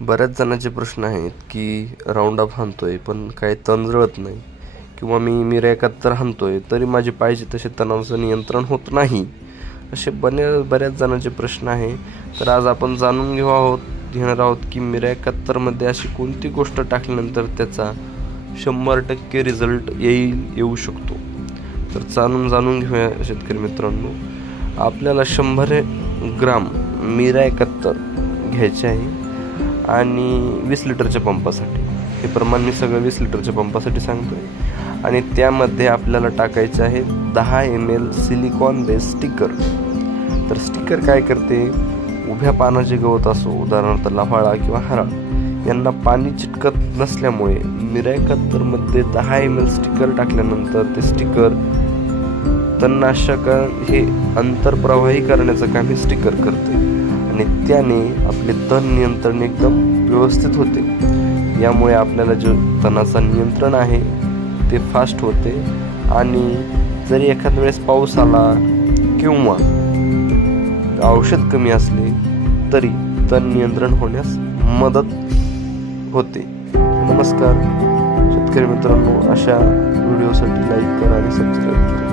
बऱ्याच जणांचे प्रश्न आहेत की राऊंड अप हाणतोय पण काही तण जळत नाही, किंवा मी मिऱ्या 71 हाणतोय तरी माझे पाहिजे तसे तणावाचं नियंत्रण होत नाही. असे बऱ्याच जणांचे प्रश्न आहे. तर आज आपण जाणून घेणार आहोत की मिऱ्या 71मध्ये अशी कोणती गोष्ट टाकल्यानंतर त्याचा 100% रिझल्ट येऊ शकतो. तर जाणून घेऊया शेतकरी मित्रांनो. आपल्याला 100 ग्राम मिऱ्या 71 घ्यायचे आहे आणि 20 लिटरच्या पंपासाठी. हे प्रमाण मी सगळं 20 लिटरच्या पंपासाठी सांगतो आहे. आणि त्यामध्ये आपल्याला टाकायचं आहे 10 ml सिलिकॉन बेस स्टिकर. तर स्टिकर काय करते, उभ्या पानाचे गवत असो, उदाहरणार्थ लफाळा किंवा हराळ, यांना पाणी चिटकत नसल्यामुळे मिऱ्या 71मध्ये 10 ml स्टिकर टाकल्यानंतर ते स्टिकर तणनाशक हे अंतरप्रवाही करण्याचं काम हे स्टिकर करते आणि त्याने आपले तण नियंत्रण एकदम व्यवस्थित होते. यामुळे आपल्याला जो तणाचं नियंत्रण आहे ते फास्ट होते. आणि जरी एखाद्या वेळेस पाऊस आला किंवा औषध कमी असले तरी तण नियंत्रण होण्यास मदत होते. नमस्कार शेतकरी मित्रांनो, अशा व्हिडिओसाठी लाईक करा आणि सबस्क्राईब करा.